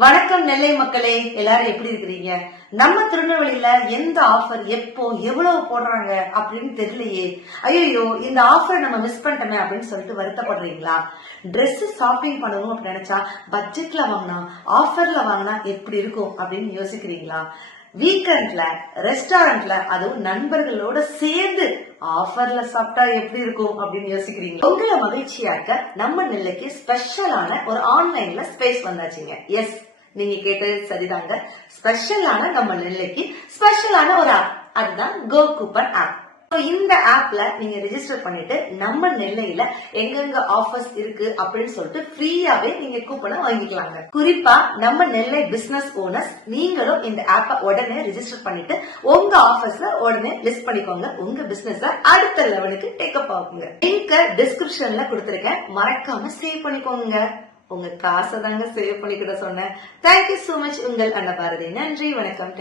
வணக்கம் நெல்லை மக்களே, எல்லாரும் எப்படி இருக்கிறீங்க? நம்ம திருநெல்வேலியில எந்த ஆஃபர் எப்போ எவ்வளவு போடுறாங்க அப்படின்னு தெரியலையே. ஐயோ, இந்த ஆஃபர் நம்ம மிஸ் பண்ணிட்டோமே அப்படின்னு சொல்லிட்டு வருத்தப்படுறீங்களா? ட்ரெஸ் ஷாப்பிங் பண்ணணும் அப்படின்னு நினைச்சா பட்ஜெட்ல வாங்கினா ஆஃபர்ல வாங்கினா எப்படி இருக்கும் அப்படின்னு யோசிக்கிறீங்களா? வீக்கெண்ட்ல ரெஸ்டாரண்ட்ல அதுவும் நண்பர்களோட சேர்ந்து ஆஃபர்ல சாப்பிட்டா எப்படி இருக்கும் அப்படின்னு யோசிக்கிறீங்க. உங்களை மகிழ்ச்சியாக்க நம்ம நெல்லைக்கு ஸ்பெஷலான ஒரு ஆன்லைன்ல ஸ்பேஸ் வந்தாச்சுங்க. எஸ், நீங்க கேட்டது சரிதாங்க. ஸ்பெஷலான நம்ம நெல்லைக்கு ஸ்பெஷலான ஒரு ஆப், அதுதான் கோ கூப்பன் ஆப். இந்த ஆப்ல நீங்க ரெஜிஸ்டர் பண்ணிட்டு நம்ம நெல்லையில எங்கெங்க ஆஃபர்ஸ் இருக்கு அப்படின்னு சொல்லிட்டு ஃப்ரீயாவே நீங்க கூப்பனை வாங்கிக்கலாங்க. குறிப்பா நம்ம நெல்லை பிசினஸ் ஓனர்ஸ் நீங்களும் இந்த ஆப்பை உடனே ரெஜிஸ்டர் பண்ணிட்டு உங்க ஆஃபர்ஸ் உடனே லிஸ்ட் பண்ணிக்கோங்க. உங்க பிசினஸ் அடுத்த லெவலுக்கு டேக்கப் ஆகுங்க. லிங்க் டிஸ்கிரிப்ஷன்ல கொடுத்திருக்கேன், மறக்காம சேவ் பண்ணிக்கோங்க. உங்க காசை தாங்க சேவ் பண்ணிக்கிட்ட சொன்னேன். Thank you so much. உங்கள் அன்னபாரதி. நன்றி, வணக்கம்.